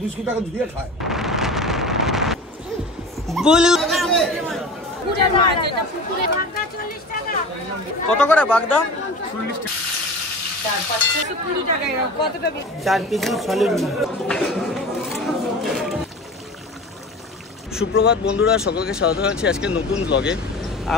Biscuit টাকা ধুয়ে খায়। কত করে বাগদা? 40 টাকা। 4 পিস সলিড। সুপ্রভাত বন্ধুরা, সকলকে স্বাগত জানাচ্ছি আজকে নতুন ব্লগে।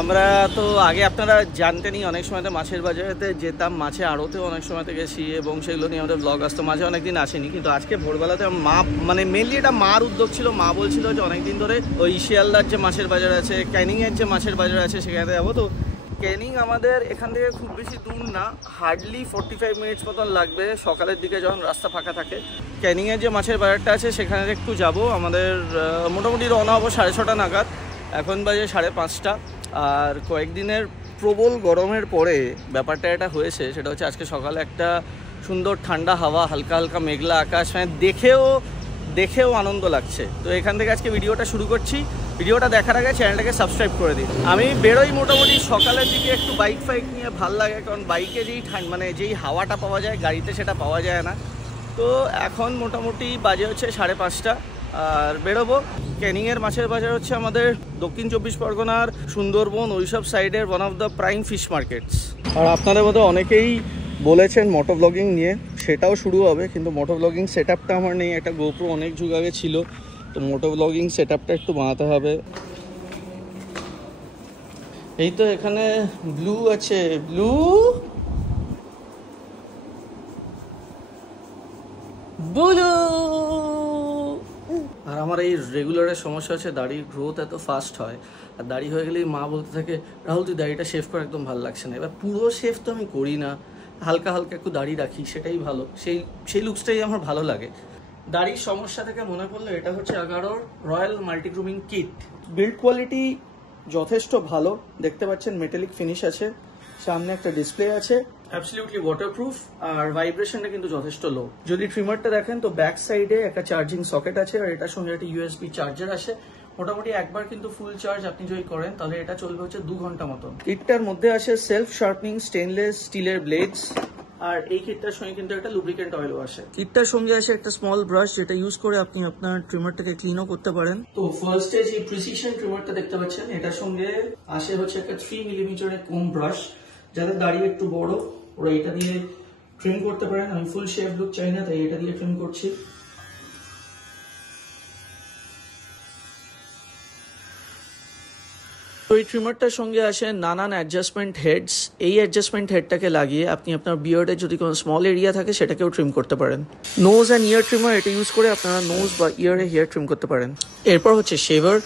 আমরা তো আগে আপনারা জানতেনই অনেক সময়তে মাছের বাজারেতে যেতাম, মাছে আড়তেও অনেক সময়তে গেছি এবং সেগুলো নিয়ে আমাদের ব্লগ আসতো। মাঝে অনেকদিন আসেনি, কিন্তু আজকে ভোরবেলাতে মা মানে মেনলি এটা মার উদ্যোগ ছিল। মা বলছিল যে অনেকদিন ধরে ওই শিয়ালদার যে মাছের বাজার আছে, ক্যানিংয়ের যে মাছের বাজার আছে সেখানে যাবো। তো ক্যানিং আমাদের এখান থেকে খুব বেশি দূর না, হার্ডলি 45 মিনিটস মতন লাগবে সকালের দিকে যখন রাস্তা ফাঁকা থাকে। ক্যানিংয়ের যে মাছের বাজারটা আছে সেখানে একটু যাব। আমাদের মোটামুটি রওনা হবো 6:30 নাগাদ, এখন বাজে 5:30। আর কয়েকদিনের প্রবল গরমের পরে ব্যাপারটা এটা হয়েছে, সেটা হচ্ছে আজকে সকালে একটা সুন্দর ঠান্ডা হাওয়া, হালকা হালকা মেঘলা আকাশ, মানে দেখেও আনন্দ লাগছে। তো এখান থেকে আজকে ভিডিওটা শুরু করছি। ভিডিওটা দেখার আগে চ্যানেলটাকে সাবস্ক্রাইব করে দিন। আমি বেরোই মোটামুটি সকালের দিকে, একটু বাইক নিয়ে ভাল লাগে, কারণ বাইকে যেই হাওয়াটা পাওয়া যায় গাড়িতে সেটা পাওয়া যায় না। তো এখন মোটামুটি বাজে হচ্ছে 5:30 আর বেরোবো। ক্যানিংয়ের মাছের বাজার হচ্ছে আমাদের দক্ষিণ 24 পরগনার সুন্দরবন ওইসব সাইডের one of the prime fish markets. আর আপনাদের মধ্যে অনেকেই বলেছেন মোটো ব্লগিং নিয়ে, সেটাও শুরু হবে, কিন্তু মোটো ব্লগিং সেট আপটা আমার নেই। একটা গোপ্রো অনেক যুগ আগে ছিল, তো মোটো ব্লগিং সেট আপটা একটু বানাতে হবে। এই তো এখানে ব্লু আছে, ব্লু বুলু। আর আমার এই রেগুলারের সমস্যা হচ্ছে দাড়ির গ্রোথ এত ফাস্ট হয়, আর দাড়ি হয়ে গেলেই মা বলতে থাকে, রাহুল তুই দাড়িটা শেভ করে একদম ভালো লাগছে না। এবার পুরো শেভ তো আমি করি না, হালকা হালকা একটু দাড়ি রাখি, সেটাই ভালো, সেই লুকসটাই আমার ভালো লাগে। দাড়ির সমস্যা থেকে মনে পড়লো, এটা হচ্ছে আগারোর royal multi grooming kit. Build quality যথেষ্ট ভালো, দেখতে পাচ্ছেন মেটালিক ফিনিশ আছে, সামনে একটা ডিসপ্লে আছে, অ্যাবসলিউটলি ওয়াটারপ্রুফ, আর ভাইব্রেশনটা কিন্তু যথেষ্ট লো। যদি ট্রিমারটা দেখেন তো ব্যাক সাইডে একটা চার্জিং সকেট আছে, আর এটার সঙ্গে একটা ইউএসবি চার্জার আছে। মোটামুটি একবার কিন্তু ফুল চার্জ আপনি যদি করেন তাহলে এটা চলবে হচ্ছে 2 ঘন্টা মতন। কিটটার মধ্যে আসে সেলফ শার্পনিং স্টেনলেস স্টিলের ব্লেডস, আর এই কিটটার সঙ্গে কিন্তু একটা লুব্রিকেন্ট অয়েলও আসে। কিটটার সঙ্গে আসে একটা স্মল ব্রাশ, যেটা ইউজ করে আপনি আপনার ট্রিমারটাকে ক্লিনও করতে পারেন। তো ফার্স্টে যে প্রিসিশন ট্রিমারটা দেখতে পাচ্ছেন, এটার সঙ্গে আসে হচ্ছে একটা 3 মিলিমিটারের কোম ব্রাশ। যাদের দাড়ি একটু বড় ওরা এটা দিয়ে ট্রিম করতে পারেন। আমি ফুল শেভ লুক চাই না, তাই এটা দিয়ে ট্রিম করছি। তো এই ট্রিমারটার সঙ্গে আসে নানান অ্যাডজাস্টমেন্ট হেডস। এই অ্যাডজাস্টমেন্ট হেডটাকে লাগিয়ে আপনি আপনার বিয়ার্ডে যদি কোনো স্মল এরিয়া থাকে সেটাকেও ট্রিম করতে পারেন। নোজ অ্যান্ড ইয়ার ট্রিমার, এটা ইউজ করে আপনারা নোজ বা ইয়ারে হেয়ার ট্রিম করতে পারেন। এরপর হচ্ছে শেভার,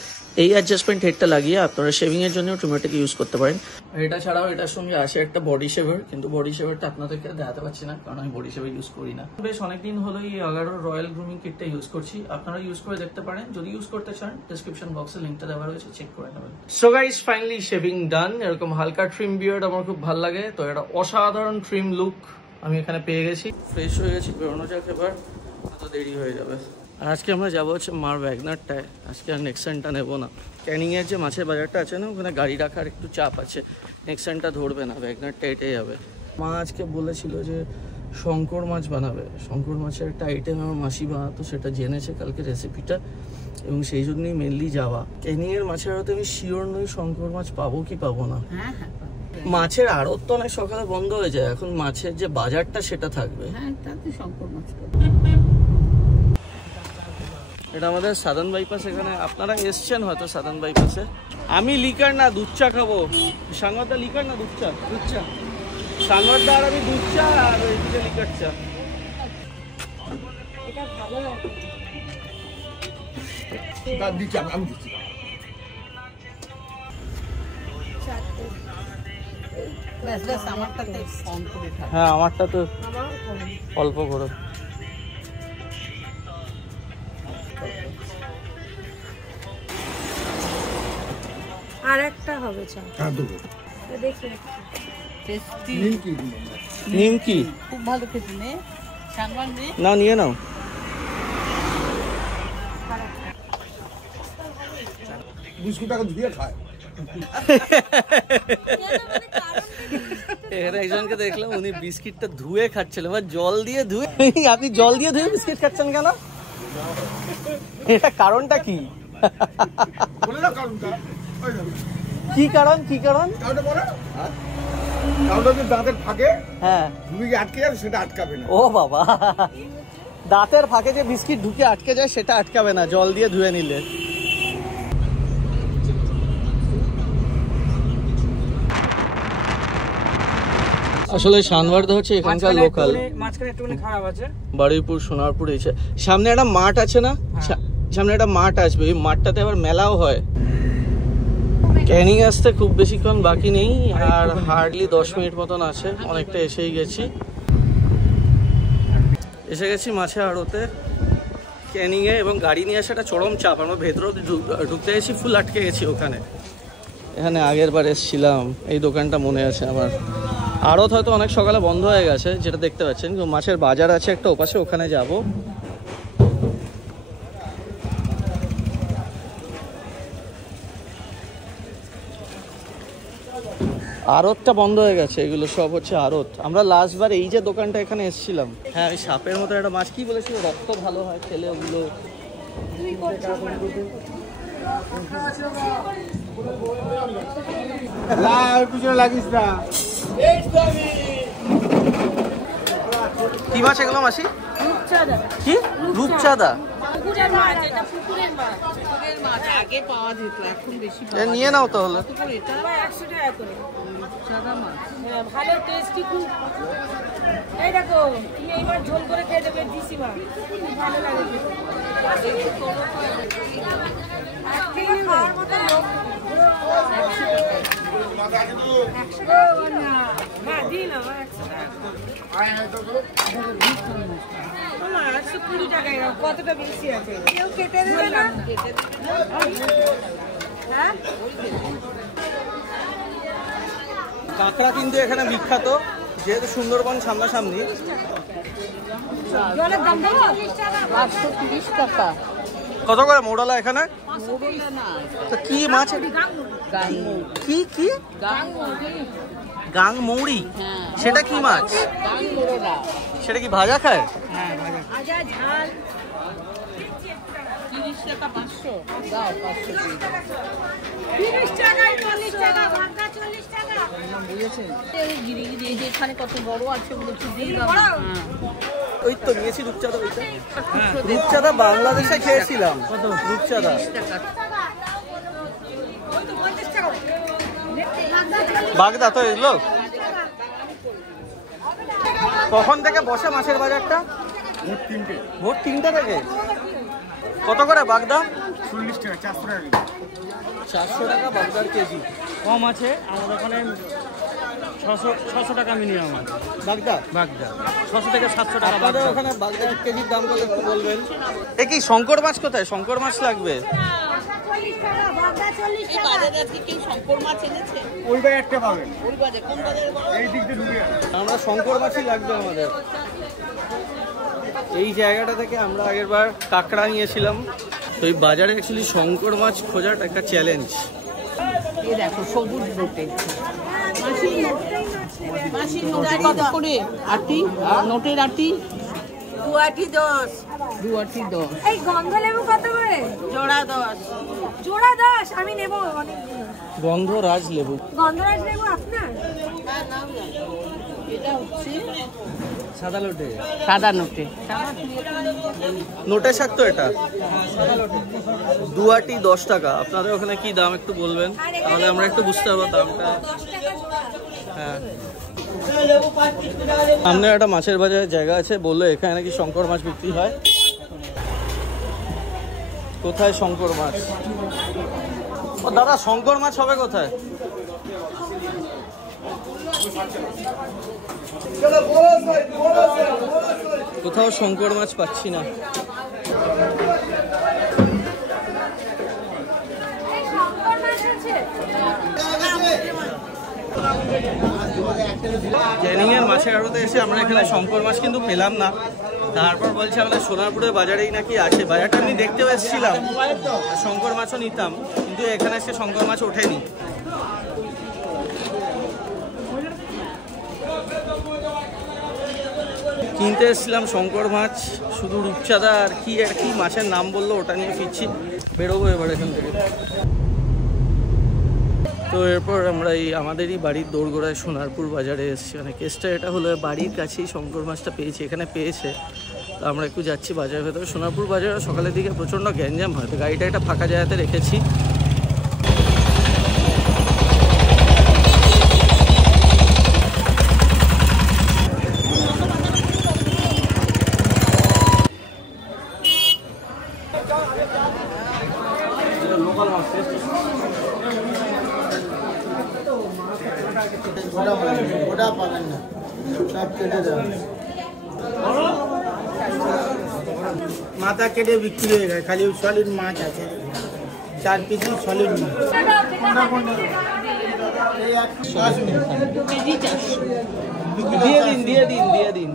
এই অ্যাডজাস্টমেন্ট হেডটা লাগিয়ে আপনারা শেভিং এর জন্য ট্রিমারটাকে ইউজ করতে পারেন। আর এটা ছাড়াও এটার সঙ্গে আসে একটা বডি শেভার, কিন্তু বডি শেভারটা আপনাদেরকে দেখাতে পারছি না কারণ আমি বডি শেভার ইউজ করি না। বেশ অনেকদিন হলো এই আগারোর রয়্যাল গ্রুমিং কিটটা ইউজ করছি, আপনারা ইউজ করে দেখতে পারেন। যদি ইউজ করতে চান ডেসক্রিপশন বক্সে লিঙ্কটা দেওয়া রয়েছে, চেক করে নেবেন। সো গাইস, ফাইনালি শেভিং ডান। এরকম হালকা ট্রিম বিয়ার্ড আমার খুব ভালো লাগে, তো এটা অসাধারণ ট্রিম লুক আমি এখানে পেয়ে গেছি। ফ্রেশ হয়ে গেছি, বেরোনো যাক এবার, তো দেরি হয়ে যাবে। আর আজকে আমরা যাবো হচ্ছে মার ওয়াগনারটায়, আজকে আর নেক্সনটা নেবো না। ক্যানিংয়ের যে মাছের বাজারটা আছে না, ওখানে গাড়ি রাখার একটু চাপ আছে, নেক্সনটা ধরবে না, ওয়াগনারটা এটাই যাবে। মা আজকে বলেছিল যে শঙ্কর মাছ বানাবে, শঙ্কর মাছের একটা আইটেম আমার মাসি বানাতো, সেটা জেনেছে কালকে রেসিপিটা, এবং সেই জন্যই মেনলি যাওয়া। ক্যানিংয়ের মাছের আড়তে আমি শিওর নই শঙ্কর মাছ পাবো কি পাবো না। মাছের আড়ত তো অনেক সকালে বন্ধ হয়ে যায়, এখন মাছের যে বাজারটা সেটা থাকবে। এটা আমাদের সাধারণ বাইপাস, এখানে আপনারা এসছেন হয়তো সাধারণ বাইপাসে। আমি লিকার না দুধ চা খাবো, সাংবাদা লিকার না দুধ চা, সাংবাদা আর আমি দুধ চা, আর এদিকে লিকার চা। হ্যাঁ আমারটা তো অল্প করে। আর একটা হবে চা, দেখি নিমকি খুব ভালো খেতে নে, নাও নিয়ে নাও। বিস্কুট টাকা ধুয়ে খায়। এখানে একজনকে দেখলাম উনি বিস্কিটটা ধুয়ে খাচ্ছিল, জল দিয়ে ধুয়ে। আপনি জল দিয়ে ধুয়ে বিস্কিট খাচ্ছেন কেন? এটা কারণটা কি? বলে না কারণটা। কি কারণ? কি কারণ? কারণটা বলো। কারণটা যদি দাঁতের ফাঁকে হ্যাঁ ঢুকে আটকে যাবে সেটা আটকাবে না। ও বাবা, দাঁতের ফাঁকে যে বিস্কিট ঢুকে আটকে যায় সেটা আটকাবে না জল দিয়ে ধুয়ে নিলে। আসলে শানবার্দা হচ্ছে এখানকার লোকাল, মাঝখানে একটুখানি খারাপ আছে। বারুইপুর সোনারপুর এসে সামনে একটা মাঠ আছে না, সামনে একটা মাঠ আসবে, ওই মাঠটাতে আবার মেলাও হয়। ক্যানিং আসতে খুব বেশিক্ষণ বাকি নেই, আর হার্ডলি 10 মিনিট মতন আছে, অনেকটা এসেই গেছি। এসে গেছি মাছের আড়তে ক্যানিংয়ে, এবং গাড়ি নিয়ে আসাটা চরম চাপ। আমরা ভেতরেও ঢুকতে গেছি, ফুল আটকে গেছি ওখানে। এখানে আগের বার এসেছিলাম, এই দোকানটা মনে আছে আমার। আড়ত হয়তো অনেক সকালে বন্ধ হয়ে গেছে যেটা দেখতে পাচ্ছেন, কিন্তু মাছের বাজার আছে একটা ওপাশে, ওখানে যাব। আড়তটা বন্ধ হয়ে গেছে, এগুলো সব হচ্ছে আড়ত। আমরা লাস্টবার এই যে দোকানটা এখানে এসেছিলাম, হ্যাঁ ওই সাপের মতো একটা মাছ, কি বলেছিল রক্ত ভালো হয় খেলে ওগুলো। লাগিস না। কি মাছ এগুলো মাসি? রূপচাঁদা। কি রূপচাঁদা? পুকুরের মাছ, এটা পুকুরের মাছ। পুকুরের মাছ আগে পাওয়া যেত, এখন বেশি এ নিয়ে নাও তাহলে। এটা 100 টাকা করে। সাদা মাছ। হ্যাঁ, ভালো টেস্টি খুব। এই দেখো, তুমি এইবার ঝোল করে খেয়ে দেবে দিশি মাছ, খুব ভালো লাগে খেতে। একদিনে খাওয়ার মতো লোক। 100 টাকা না। হ্যাঁ, দিন আমার 100 টাকা। আমার 120 টাকা, কতটা বেশি আছে? কেউ কেটে দেবে না? হ্যাঁ, কাঁকড়া কিন্তু এখানে বিখ্যাত, যেহেতু সুন্দরবন সামনাসামনি। জলের দাম দেবো? 530 টাকা। কত করে মোড়ালা এখানে? তো কি মাছ? কি কি গাং মৌরি? সেটা কি মাছ? সেটা কি ভাজা খায়? ভাজা ঝাল। 30 টাকা 500 দাও, 500 দিই। 30 টাকায় 40 টাকা, ভাগা 40 টাকা। বুঝেছেন? এই গিরিগিরি এই যে এখানে কত বড় আছে বলছি দিয়ে দাও। বড়? হ্যাঁ। ওই তো নিয়েছি রূপচাঁদা। ওইটা রূপচাঁদা বাংলাদেশে খেয়েছিলাম। কত রূপচাঁদা? 30 টাকা। ওই তো 50 টাকা। বাগদা তো এগুলো। কখন থেকে বসে মাছের বাজারটা? ভোর 3টে থেকে। কত করে বাগদা? 40 টাকা, 400 টাকা। 400 টাকা বাগদার কেজি। কম আছে আমাদের ওখানে 600 টাকা মিনিমাম আছে। বাগদা? বাগদা 600 থেকে 700 টাকা। আপনাদের ওখানে বাগদার কেজির দাম কত একটু বলবেন? এ কি শঙ্কর মাছ কোথায়? শঙ্কর মাছ লাগবে। 40 টাকা, ভাগা 40 এই টাকা। বাজারে আজকে কেউ শঙ্কর মাছ এনেছে? ওই ভাই একটা পাবেন, ওই বাজারে কোন বাজারে? এই দিক দিয়ে ঢুকে আছে। আমরা শঙ্কর মাছই লাগবে আমাদের। এই জায়গাটা থেকে আমরা আগেরবার কাঁকড়া নিয়েছিলাম। তো এই বাজারে অ্যাকচুয়ালি শঙ্কর মাছ খোঁজাটা একটা চ্যালেঞ্জ। এই দেখো সবুজ নোটে। মাসির নোটে কত করে? আটি নোটের আটি 2 আটি 10। 2 আটি 10। এই গন্ধ লেবু কত করে? জোড়া 10। জোড়া 10। আমি নেব অনেকগুলো। গন্ধরাজ লেবু। গন্ধরাজ লেবু আপনার? এটা হচ্ছে সাদা লোটে। সাদা নোটে। নোটের শাক তো এটা। 2 আটি 10 টাকা। আপনাদের ওখানে কি দাম একটু বলবেন, তাহলে আমরা একটু বুঝতে পারবো দামটা। 10 টাকা জোড়া। হ্যাঁ, সামনে একটা মাছের বাজারের জায়গা আছে, বললো এখানে নাকি শঙ্কর মাছ বিক্রি হয়। কোথায় শঙ্কর মাছ? ও দাদা, শঙ্কর মাছ হবে কোথায়? কোথাও শঙ্কর মাছ পাচ্ছি না। এই শঙ্কর মাছ আছে? ক্যানিং এর মাছের আড়তে এসে আমরা এখানে শঙ্কর মাছ কিন্তু পেলাম না। তারপর বলছে আমাদের সোনারপুরের বাজারেই নাকি আছে। বাজারটা আমি দেখতেও এসেছিলাম, শঙ্কর মাছও নিতাম, কিন্তু এখানে এসে শঙ্কর মাছ ওঠেনি। কি কিনতে এসেছিলাম শঙ্কর মাছ, শুধু রূপচাঁদা আর কি মাছের নাম বললো ওটা নিয়ে ফিরছি, বেরোবো এবার এখান থেকে। তো এরপর আমরা এই আমাদেরই বাড়ির দোরগোড়ায় সোনারপুর বাজারে এসেছি। মানে কেসটা এটা হলো বাড়ির কাছেই শঙ্কর মাছটা পেয়েছি, এখানে পেয়েছে। তো আমরা একটু যাচ্ছি বাজারের ভেতরে। সোনারপুর বাজারে সকালের দিকে প্রচণ্ড গ্যাঞ্জাম হয়, তো গাড়িটা একটা ফাঁকা জায়গাতে রেখেছি। ওটা পাবেন না, সব কেটে দেবেন। মাথা কেটে বিক্রি হয়ে গেছে, খালি সলিড মাছ আছে, 4 পিস সলিড মাছ। দিয়ে দিন।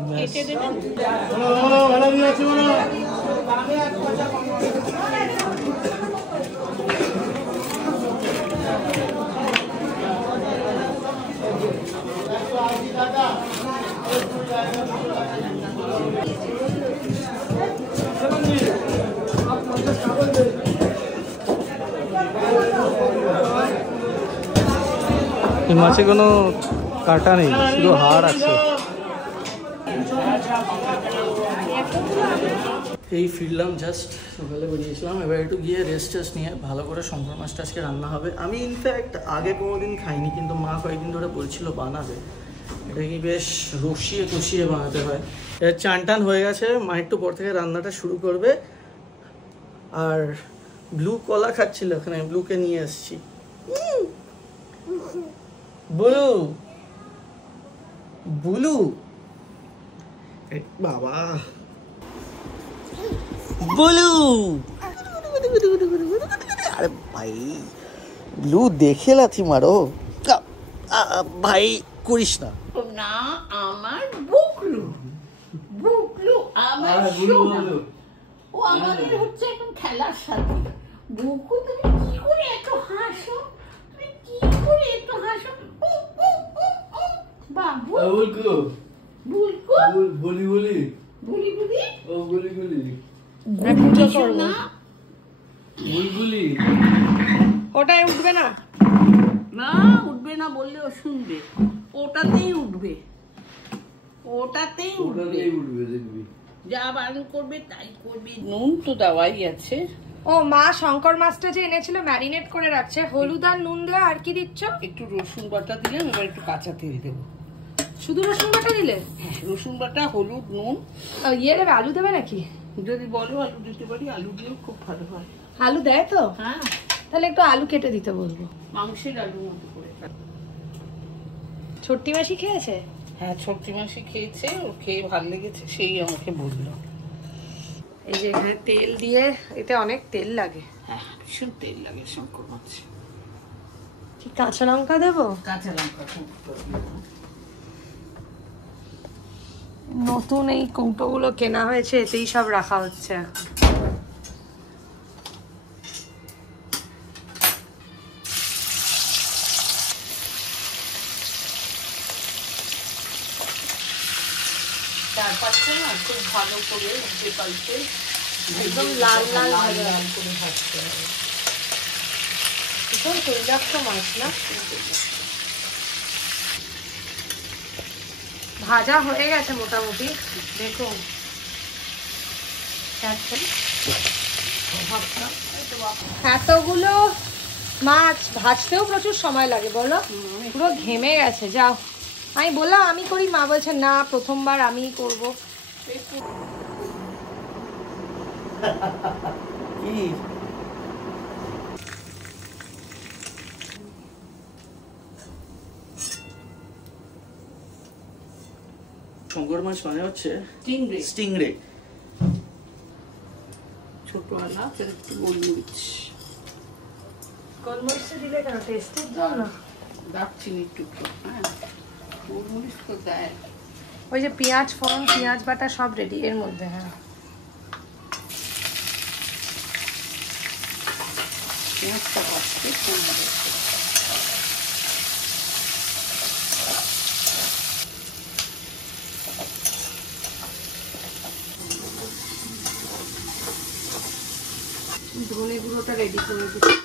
এই মাছে কোনো কাটা নেই, শুধু হাড় আছে। এই ফিরলাম জাস্ট, সকালে বেরিয়েছিলাম, এবার একটু গিয়ে রেস্ট নিয়ে ভালো করে শঙ্কর মাছটা আজকে রান্না হবে। আমি ইনফ্যাক্ট আগে কোনোদিন খাইনি, কিন্তু মা কয়েকদিন ধরে বলছিল বানাবে। এটা কি বেশ রসিয়ে কষিয়ে বানাতে হয়। এর চান টান হয়ে গেছে, মা একটু পর থেকে রান্নাটা শুরু করবে। আর ব্লু কলা খাচ্ছিল, ওখানে ব্লুকে নিয়ে এসেছি। বুলু বাবা, বুলু, আরে ভাই ব্লু দেখে লাথি মারো ভাই, করিস না। না আমার বুকলু আমার সোনা, ও আমাদের হচ্ছে এখন খেলার সাথে। বুকু তুমি কি করে এত হাসো, বাবু ওটাই উঠবে না, না উঠবে না বললে ও শুনবে, ওটাতেই উঠবে দেখবি, যা বারণ করবে তাই করবে। নুন তো দেওয়াই আছে। ও মা শঙ্কর মাছটা যে এনেছিল ম্যারিনেট করে রাখছে, হলুদ আর নুন দেওয়া, আর কি দিচ্ছ? একটু রসুন বাটা দিলাম, এবার একটু কাঁচা তেল দেবো। শুধু রসুন বাটা দিলে? হ্যাঁ, রসুন বাটা, হলুদ, নুন। ইয়ে দেবে, আলু দেবে নাকি? যদি বলো আলু দিতে পারি, আলু দিয়েও খুব ভালো হয়। আলু দেয় তো? হ্যাঁ, তাহলে একটু আলু কেটে দিতে বলবো। মাংসের আলুর মতো করে। ছোট্টি মাসি খেয়েছে? হ্যাঁ, ছোট্টি মাসি খেয়েছে, ওর খেয়ে ভালো লেগেছে, সেই আমাকে বললো। এই যে এখানে তেল দিয়ে, এতে অনেক তেল লাগে। হ্যাঁ, ভীষণ তেল লাগে শঙ্কর মাছ। ঠিক, কাঁচা লঙ্কা দেবো? কাঁচা লঙ্কা খুব। নতুন এই কৌটোগুলো কেনা হয়েছে, এতেই সব রাখা হচ্ছে এখন। চারপাশটা না খুব ভালো করে উল্টে পাল্টে একদম লাল লাল লাল করে ভাজতে হবে। ভীষণ তৈলাক্ত মাছ না? ভাজা হয়ে গেছে মোটামুটি, দেখুন। এতগুলো মাছ ভাজতেও প্রচুর সময় লাগে বলো, পুরো ঘেমে গেছে। যাও, আমি বললাম আমি করি, মা বলছে না প্রথমবার আমিই করবো। কি শঙ্কর মাছ মানে হচ্ছে স্টিংরে, ছোট আলা, একটু গোলমরিচ, গোলমরিচ দিলে কেন? টেস্টের জন্য? দারচিনির টুকরো। হ্যাঁ, গোলমরিচ তো দেয়। ওই যে পেঁয়াজ ফোড়ন, পেঁয়াজ বাটা সব রেডি এর মধ্যে। হ্যাঁ, পেঁয়াজটা বাড়তে সুন্দর। ধনে গুঁড়োটা রেডি করে দিচ্ছি।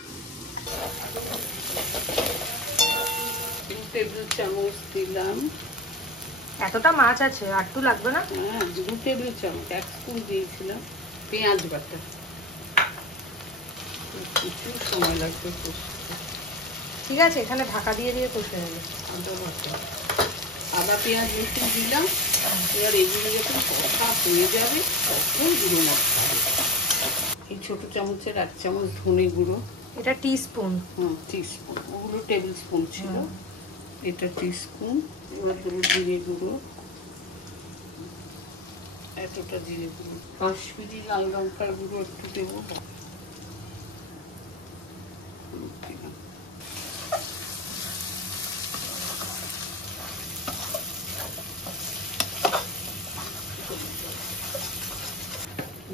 2 টেবিল চামচ দিলাম। এতটা মাছ আছে, আর একটু লাগবে না? হ্যাঁ, 2 টেবিল চামচ, 1 স্পুন দিয়েছিলাম। পেঁয়াজ বাটা, কিছু সময় লাগবে কষতে। ঠিক আছে, এখানে ঢাকা দিয়ে দিয়ে কষে নেবে। আদা বাটা, আদা পেঁয়াজ রসুন দিলাম। এবার এগুলো যখন কষা হয়ে যাবে তখন গুঁড়ো মশলা হবে। এই ছোট চামচের 1 চামচ ধনে গুঁড়ো, এটা টিস্পুন। টিস্পুন, ওগুলো টেবিল স্পুন ছিল, এটা টিস্পুন। এবার দেবো জিরে গুঁড়ো, এতটা জিরে গুঁড়ো। কাশ্মীরি লাল লঙ্কার গুঁড়ো একটু দেবো।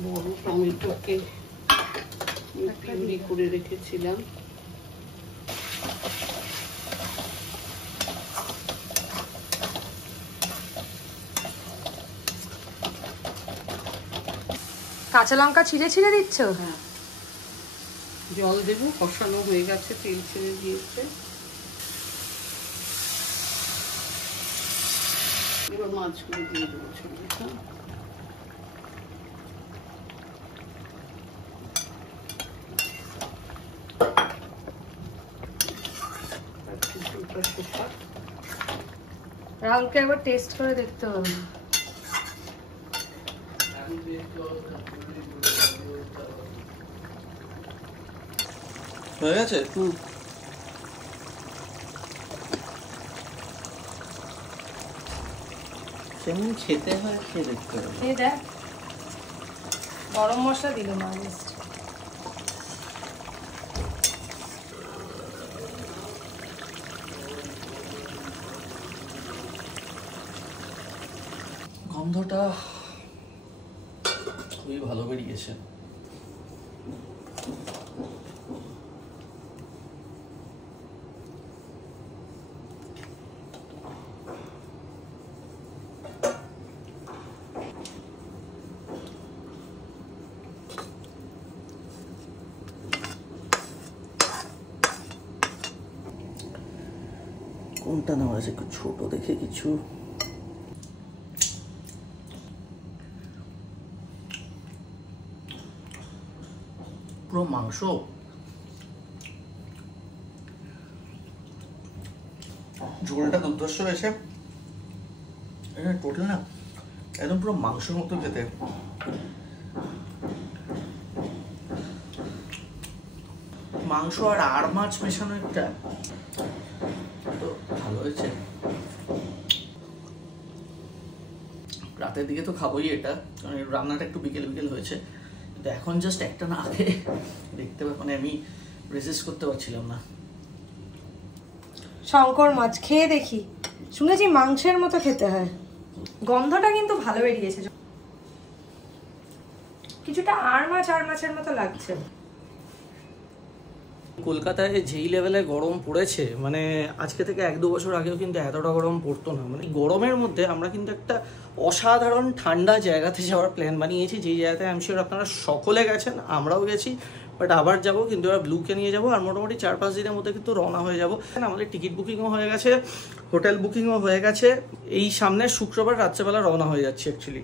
বড় টমেটোকে পিউরি করে রেখেছিলাম। কাঁচা লঙ্কা ছিঁড়ে ছিঁড়ে দিচ্ছ? হ্যাঁ, জল দেবো। কষানো হয়ে গেছে, তেল ছেড়ে দিয়েছে। এবার মাছগুলো দিয়ে দেবো ছড়িয়ে। রাহুলকে একবার টেস্ট করে দেখতে হবে। হয়ে গেছে? কেমন খেতে হয় সে দেখতে হবে। এই দেখ, গরম মশলা দিল না। গন্ধটা খুবই ভালো বেরিয়েছে। কোনটা নেওয়া আছে? একটু ছোট দেখে কিছু। পুরো মাংস, ঝোলটা দুর্ধর্ষ হয়েছে। টোটাল না একদম পুরো মাংসের মতো খেতে। মাংস আর আড় মাছ মেশানো একটা, তো ভালো হয়েছে। রাতের দিকে তো খাবোই এটা, কারণ রান্নাটা একটু বিকেল বিকেল হয়েছে। কিন্তু এখন জাস্ট একটা না আগে দেখতে মানে আমি রেজিস্ট করতে পারছিলাম না। শঙ্কর মাছ খেয়ে দেখি, শুনেছি মাংসের মতো খেতে হয়। গন্ধটা কিন্তু ভালো বেরিয়েছে, কিছুটা আর মাছের মতো লাগছে। কলকাতায় যেই লেভেলে গরম পড়েছে, মানে আজকে থেকে 1-2 বছর আগেও কিন্তু এতটা গরম পড়তো না। মানে গরমের মধ্যে আমরা কিন্তু একটা অসাধারণ ঠান্ডা জায়গাতে যাওয়ার প্ল্যান বানিয়েছি, যেই জায়গাতে আমি শিওর আপনারা সকলে গেছেন, আমরাও গেছি, বাট আবার যাবো। কিন্তু এবার ব্লুকে নিয়ে যাবো, আর মোটামুটি 4-5 দিনের মধ্যে কিন্তু রওনা হয়ে যাবো। আমাদের টিকিট বুকিংও হয়ে গেছে, হোটেল বুকিংও হয়ে গেছে। এই সামনের শুক্রবার রাত্রেবেলা রওনা হয়ে যাচ্ছে অ্যাকচুয়ালি।